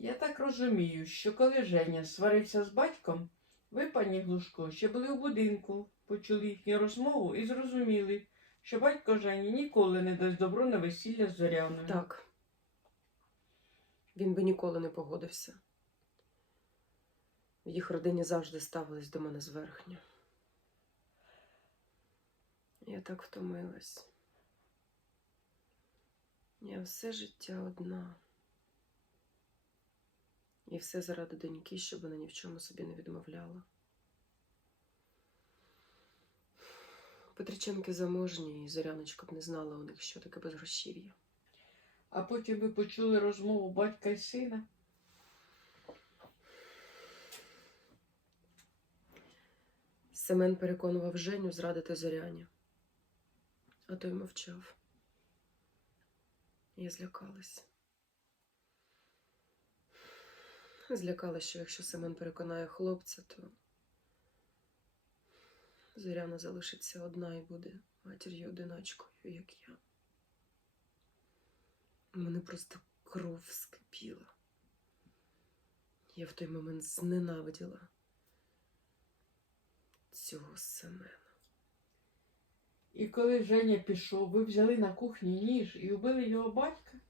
Я так розумію, що коли Женя сварився з батьком, ви, пані Глушко, ще були в будинку, почули їхню розмову і зрозуміли, що батько Жені ніколи не дасть добро на весілля з Зоряною. Так. Він би ніколи не погодився. В їх родині завжди ставились до мене зверхньо. Я так втомилась. Я все життя одна. І все заради доньки, щоб вона ні в чому собі не відмовляла. Петриченки заможні, і Зоряночка б не знала у них, що таке безгрошів'я. А потім ви почули розмову батька і сина. Семен переконував Женю зрадити Зоряні. А той мовчав. Я злякалась. Злякалась, що якщо Семен переконає хлопця, то Зоряна залишиться одна і буде матір'ю одиначкою, як я. Мене просто кров вскипіла. Я в той момент зненавиділа цього Семена. І коли Женя пішов, ви взяли на кухні ніж і убили його батька?